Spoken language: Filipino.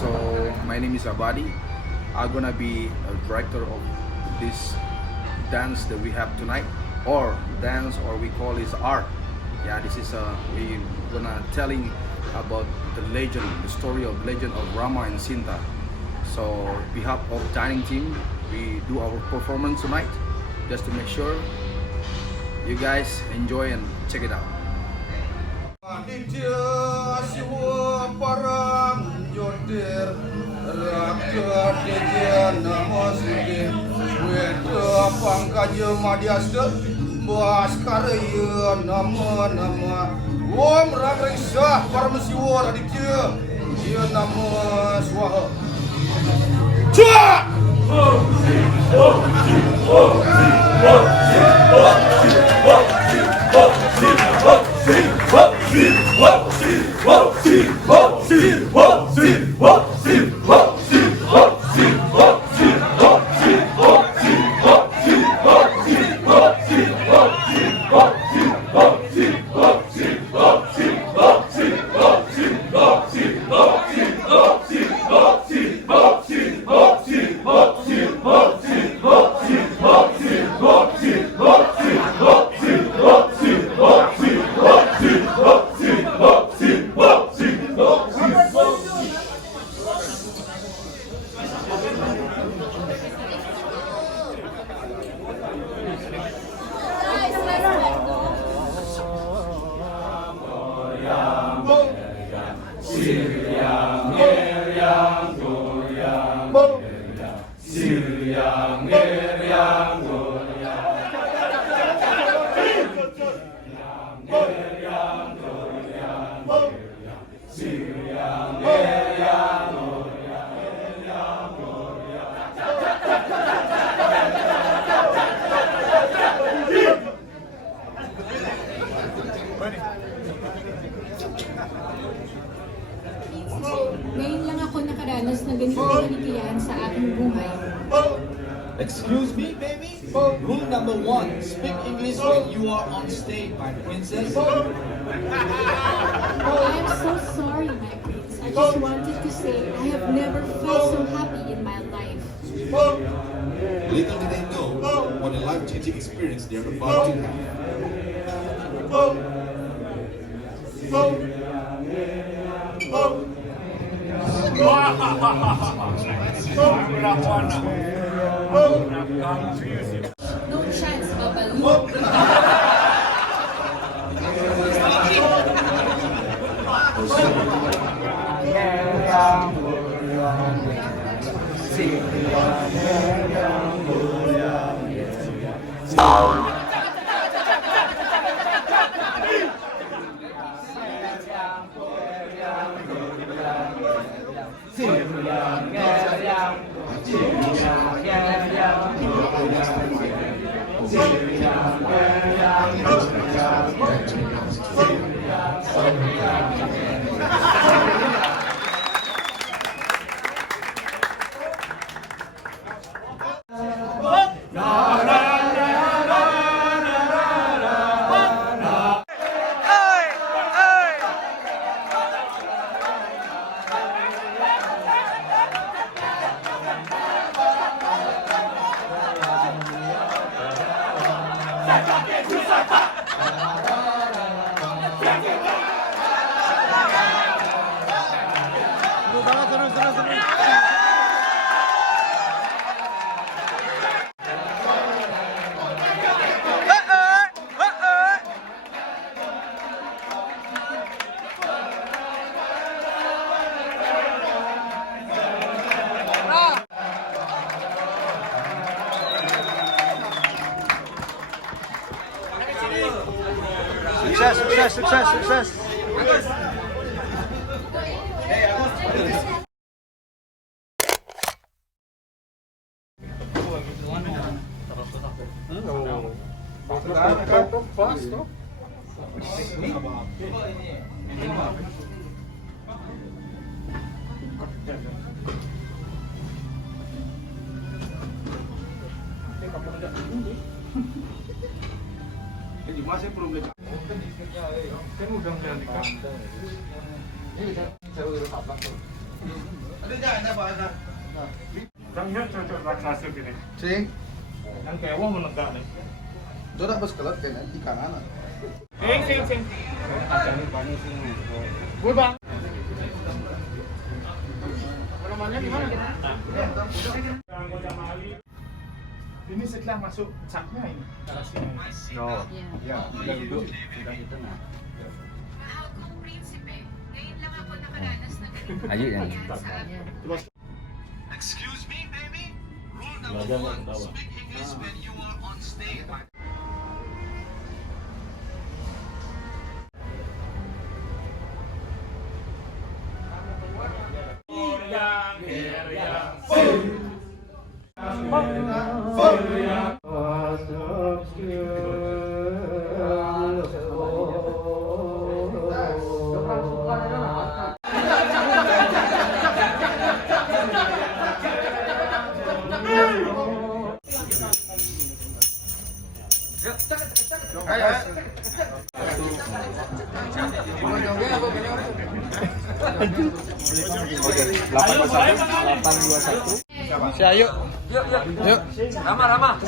So my name is Bali. I'm gonna be a director of this dance that we have tonight, or dance, or we call it art. Yeah, this is we gonna telling about the legend, the story of legend of Rama and Sinta. So on behalf of dining team, we do our performance tonight, just to make sure you guys enjoy and check it out. Om Ragrisa Paramasiwa Aditya Dia Nama Swaha Cak! Ngayon lang ako nakaranas na ganito kanitiyan sa aking buhay. Excuse me, baby? Rule number 1, speak English when you are on stage, my princess. I am so sorry, my prince. I just wanted to say I have never felt so happy in my life. Little did they know what a life-changing experience they're about to have. No chance, Babalu. Sukses, sukses, sukses, sukses. Masih belum lepas. Kan udah ngeliat di Ada jangan apa ada. Kangnya cocok raksasa gini. Sing. Yang kewah menegak nih. Jodoh pas kelat kan ikan anak. Sing. Gue bang. Namanya gimana? Ini setelah masuk capnya ini. No. Ya, udah duduk. Sudah di tengah. Mahal kong prinsipe, ngayon lang ako nakaranas ng ganito Ayun yan. sa akin. Excuse me, baby. Rule number 1. Speak English when you are on stage. Oke, 821. 821. Si Ayu. Yuk. Rama.